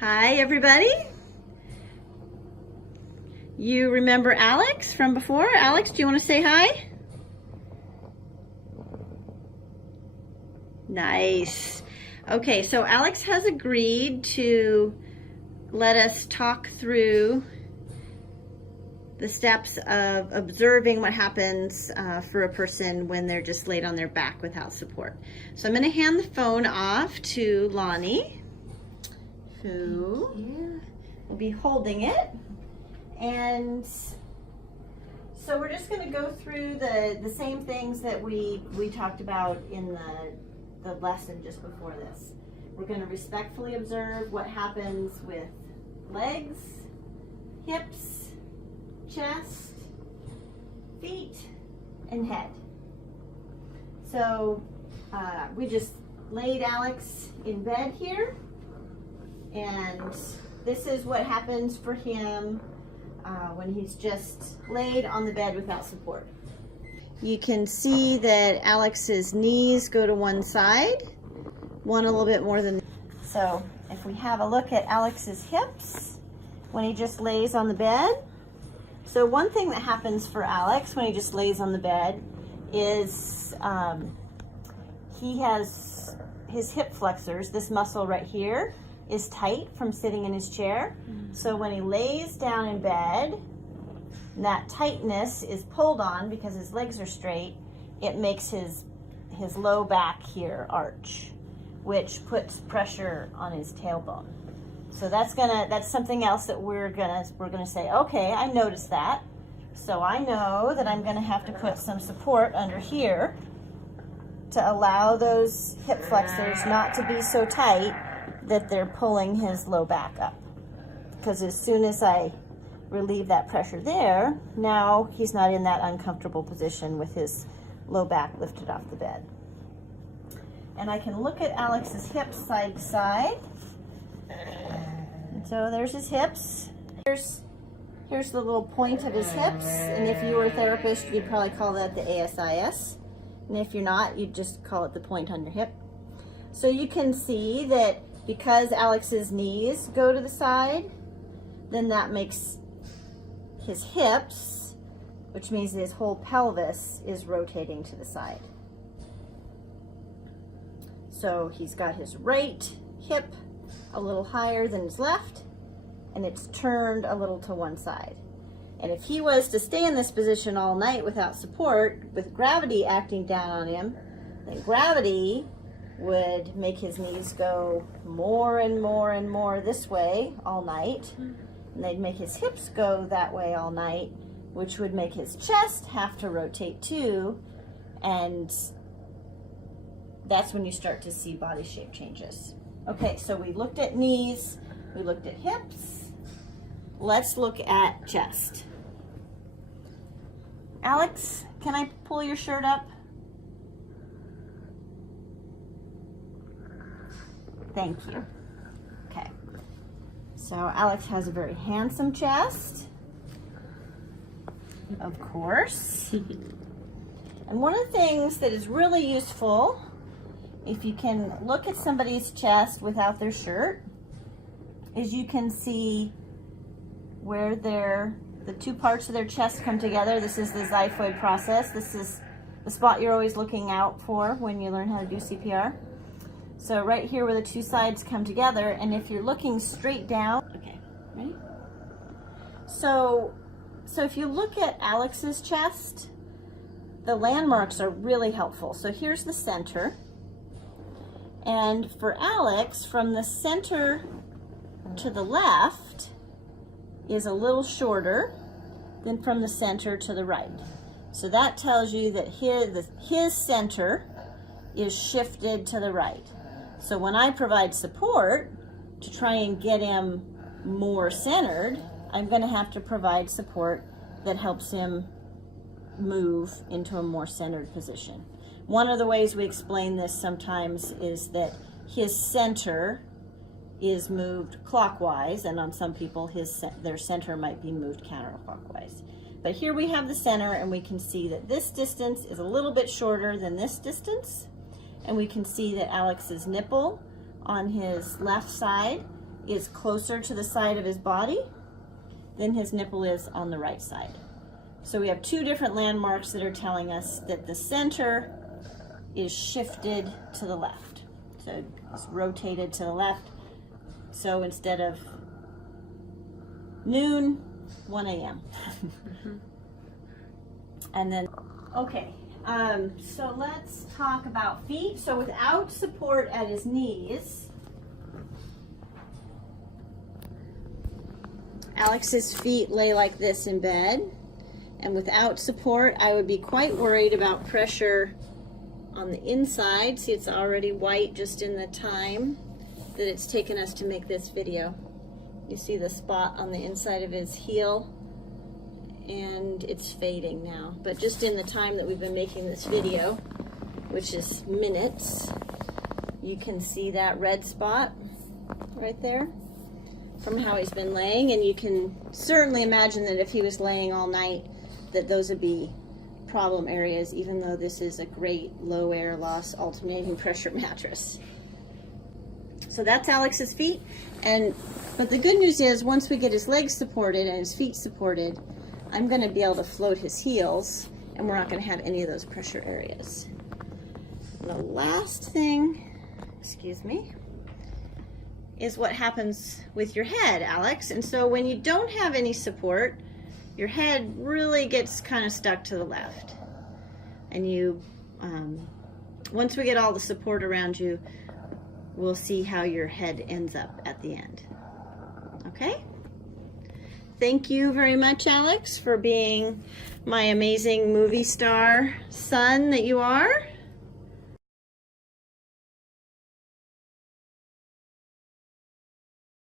Hi, everybody. You remember Alex from before? Alex, do you want to say hi? Nice. Okay, so Alex has agreed to let us talk through the steps of observing what happens for a person when they're just laid on their back without support. So I'm going to hand the phone off to Lonnie, who will be holding it. And so we're just going to go through the same things that we talked about in the lesson just before this. We're going to respectfully observe what happens with legs, hips, chest, feet, and head. So we just laid Alex in bed here, and this is what happens for him when he's just laid on the bed without support. You can see that Alex's knees go to one side, one a little bit more than the other. So if we have a look at Alex's hips when he just lays on the bed. So one thing that happens for Alex when he just lays on the bed is he has his hip flexors, this muscle right here, is tight from sitting in his chair. So when he lays down in bed, that tightness is pulled on because his legs are straight. It makes his low back here arch, which puts pressure on his tailbone. So that's something else that we're gonna say, okay, I noticed that. So I know that I'm gonna have to put some support under here to allow those hip flexors not to be so tight that they're pulling his low back up. Because as soon as I relieve that pressure there, now he's not in that uncomfortable position with his low back lifted off the bed. And I can look at Alex's hips side to side. And so there's his hips. Here's the little point of his hips. And if you were a therapist, you'd probably call that the ASIS. And if you're not, you'd just call it the point on your hip. So you can see that because Alex's knees go to the side, then that makes his hips, which means his whole pelvis is rotating to the side. So he's got his right hip a little higher than his left, and it's turned a little to one side. And if he was to stay in this position all night without support, with gravity acting down on him, then gravity would make his knees go more and more and more this way all night. And they'd make his hips go that way all night, which would make his chest have to rotate too. And that's when you start to see body shape changes. Okay, so we looked at knees, we looked at hips. Let's look at chest. Alex, can I pull your shirt up? Thank you. Okay. So Alex has a very handsome chest, of course. And one of the things that is really useful, if you can look at somebody's chest without their shirt, is you can see where the two parts of their chest come together. This is the xiphoid process. This is the spot you're always looking out for when you learn how to do CPR. So right here where the two sides come together, and if you're looking straight down, okay, ready? So if you look at Alex's chest, the landmarks are really helpful. So here's the center. And for Alex, from the center to the left is a little shorter than from the center to the right. So that tells you that his center is shifted to the right. So when I provide support to try and get him more centered, I'm going to have to provide support that helps him move into a more centered position. One of the ways we explain this sometimes is that his center is moved clockwise, and on some people their center might be moved counterclockwise. But here we have the center, and we can see that this distance is a little bit shorter than this distance. And we can see that Alex's nipple on his left side is closer to the side of his body than his nipple is on the right side. So we have two different landmarks that are telling us that the center is shifted to the left. So it's rotated to the left. So instead of noon, 1 a.m. And then, okay, so let's talk about feet. So without support at his knees, Alex's feet lay like this in bed. And without support, I would be quite worried about pressure on the inside. See, it's already white just in the time that it's taken us to make this video. You see the spot on the inside of his heel, and it's fading now. But just in the time that we've been making this video, which is minutes, you can see that red spot right there from how he's been laying. And you can certainly imagine that if he was laying all night, that those would be problem areas, even though this is a great low air loss alternating pressure mattress. So that's Alex's feet. But the good news is, once we get his legs supported and his feet supported, I'm going to be able to float his heels, and we're not going to have any of those pressure areas. And the last thing, excuse me, is what happens with your head, Alex. And so when you don't have any support, your head really gets kind of stuck to the left. And you, once we get all the support around you, we'll see how your head ends up at the end. Okay? Thank you very much, Alex, for being my amazing movie star son that you are.